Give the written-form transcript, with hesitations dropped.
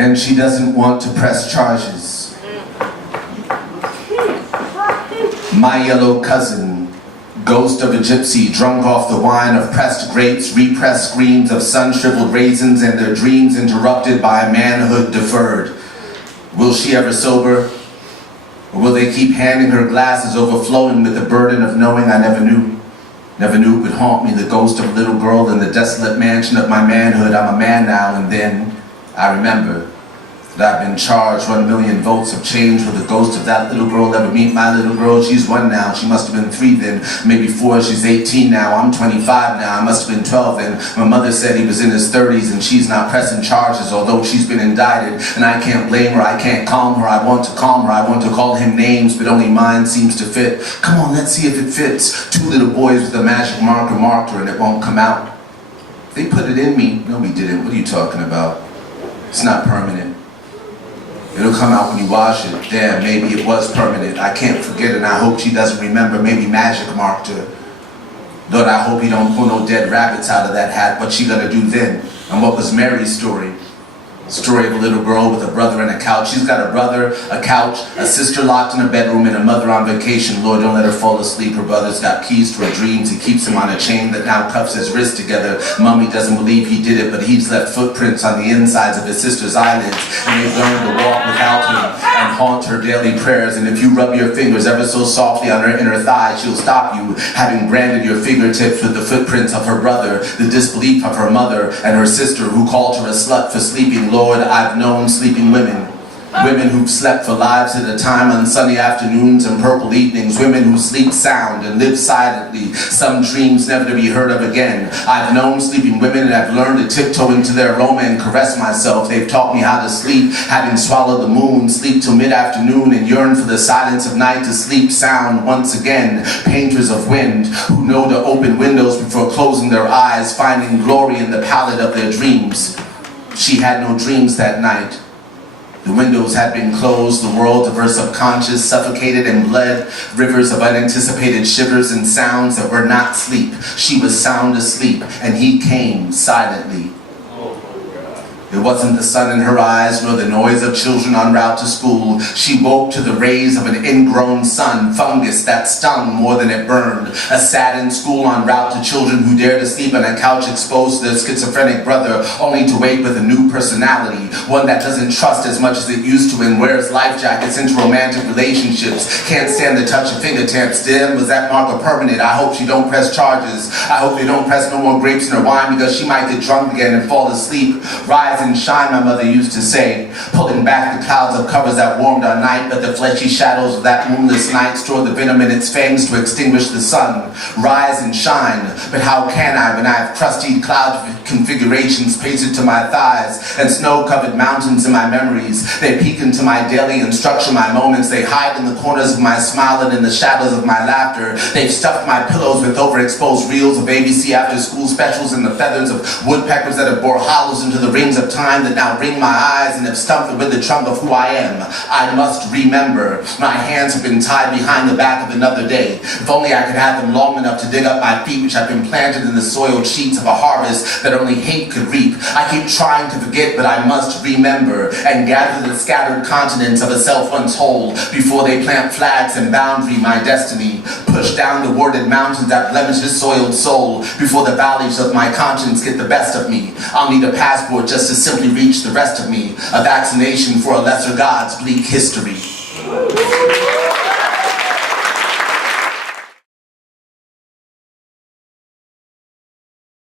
and she doesn't want to press charges. My yellow cousin, ghost of a gypsy, drunk off the wine of pressed grapes, repressed screams of sun-shriveled raisins, and their dreams interrupted by manhood deferred. Will she ever sober? Or will they keep handing her glasses overflowing with the burden of knowing I never knew? Never knew it would haunt me, the ghost of a little girl in the desolate mansion of my manhood. I'm a man now, and then I remember that I've been charged 1 million votes of change. Will the ghost of that little girl ever meet my little girl? She's 1 now, she must have been 3 then, maybe 4, she's 18 now, I'm 25 now, I must have been 12 then. My mother said he was in his 30s and she's not pressing charges, although she's been indicted, and I can't blame her, I can't calm her, I want to calm her, I want to call him names, but only mine seems to fit. Come on, let's see if it fits. 2 little boys with a magic marker marked her and it won't come out. They put it in me. No, we didn't. What are you talking about? It's not permanent. It'll come out when you wash it. Damn, maybe it was permanent. I can't forget it, and I hope she doesn't remember. Maybe magic marked her. Lord, I hope he don't pull no dead rabbits out of that hat. What she gonna do then? And what was Mary's story? Story of a little girl with a brother and a couch. She's got a brother, a couch, a sister locked in a bedroom, and a mother on vacation. Lord, don't let her fall asleep. Her brother's got keys to her dreams. He keeps him on a chain that now cuffs his wrist together. Mommy doesn't believe he did it, but he's left footprints on the insides of his sister's eyelids, and they've learned to walk without him and haunt her daily prayers. And if you rub your fingers ever so softly on her inner thigh, she'll stop you, having branded your fingertips with the footprints of her brother, the disbelief of her mother and her sister, who called her a slut for sleeping. Lord, I've known sleeping women. Women who've slept for lives at a time on sunny afternoons and purple evenings. Women who sleep sound and live silently, some dreams never to be heard of again. I've known sleeping women, and I've learned to tiptoe into their aroma and caress myself. They've taught me how to sleep, having swallowed the moon, sleep till mid-afternoon and yearn for the silence of night to sleep sound once again. Painters of wind who know to open windows before closing their eyes, finding glory in the palette of their dreams. She had no dreams that night. The windows had been closed, the world of her subconscious suffocated and bled, rivers of unanticipated shivers and sounds that were not sleep. She was sound asleep, and he came silently. It wasn't the sun in her eyes, nor the noise of children en route to school. She woke to the rays of an ingrown sun, fungus that stung more than it burned. A saddened school en route to children who dare to sleep on a couch exposed to their schizophrenic brother, only to wake with a new personality, one that doesn't trust as much as it used to and wears life jackets into romantic relationships. Can't stand the touch of fingertips. Damn, was that marker permanent? I hope she don't press charges. I hope they don't press no more grapes in her wine, because she might get drunk again and fall asleep. Rise and shine, my mother used to say, pulling back the clouds of covers that warmed our night, but the fleshy shadows of that moonless night stored the venom in its fangs to extinguish the sun. Rise and shine, but how can I when I have crusty cloud configurations pasted to my thighs and snow-covered mountains in my memories? They peek into my daily and structure my moments. They hide in the corners of my smile and in the shadows of my laughter. They've stuffed my pillows with overexposed reels of ABC after-school specials and the feathers of woodpeckers that have bored hollows into the rings of time that now ring my eyes and have stumped the withered trunk of who I am. I must remember. My hands have been tied behind the back of another day. If only I could have them long enough to dig up my feet, which have been planted in the soiled sheets of a harvest that only hate could reap. I keep trying to forget, but I must remember and gather the scattered continents of a self once whole before they plant flags and boundary my destiny. Push down the worded mountains that blemish this soiled soul before the valleys of my conscience get the best of me. I'll need a passport just to simply reach the rest of me, a vaccination for a lesser God's bleak history.